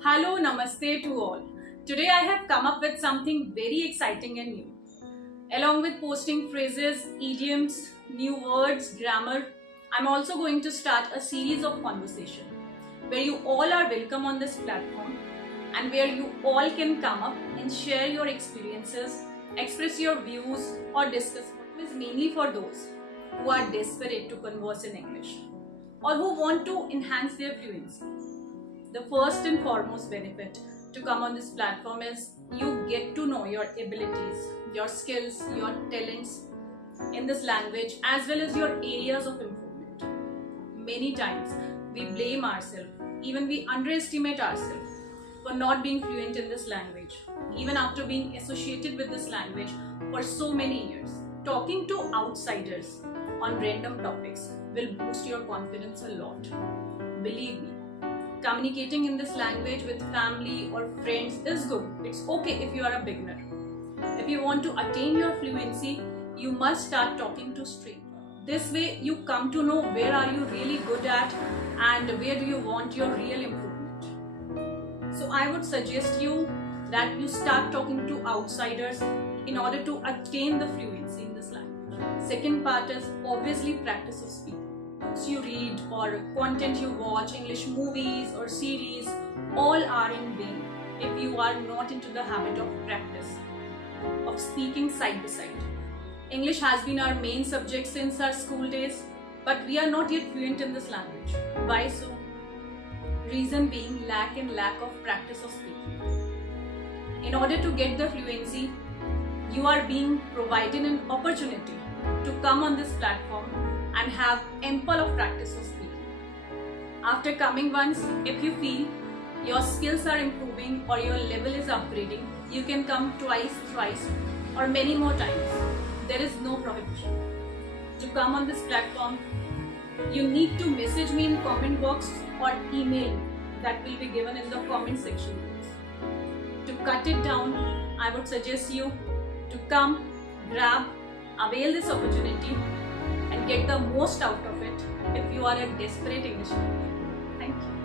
Hello, namaste to all. Today I have come up with something very exciting and new. Along with posting phrases, idioms, new words, grammar, I'm also going to start a series of conversation where you all are welcome on this platform and where you all can come up and share your experiences, express your views or discuss what is mainly for those who are desperate to converse in English or who want to enhance their fluency. The first and foremost benefit to come on this platform is you get to know your abilities, your skills, your talents in this language as well as your areas of improvement. Many times we blame ourselves, even we underestimate ourselves for not being fluent in this language, even after being associated with this language for so many years. Talking to outsiders on random topics will boost your confidence a lot. Believe me, communicating in this language with family or friends is good. It's okay if you are a beginner. If you want to attain your fluency, you must start talking to strangers. This way you come to know where are you really good at and where do you want your real improvement. So I would suggest you that you start talking to outsiders in order to attain the fluency in this language. Second part is obviously practice of speaking. Books you read or content you watch, English movies or series, all are in vain if you are not into the habit of practice, of speaking side by side. English has been our main subject since our school days, but we are not yet fluent in this language. Why so? Reason being lack of practice of speaking. In order to get the fluency, you are being provided an opportunity to come on this platform and have ample of practice of speaking. After coming once, if you feel your skills are improving or your level is upgrading, you can come twice, thrice or many more times. There is no prohibition. To come on this platform, you need to message me in comment box or email that will be given in the comment section. To cut it down, I would suggest you to come, grab, avail this opportunity and get the most out of it if you are a desperate English learner. Thank you.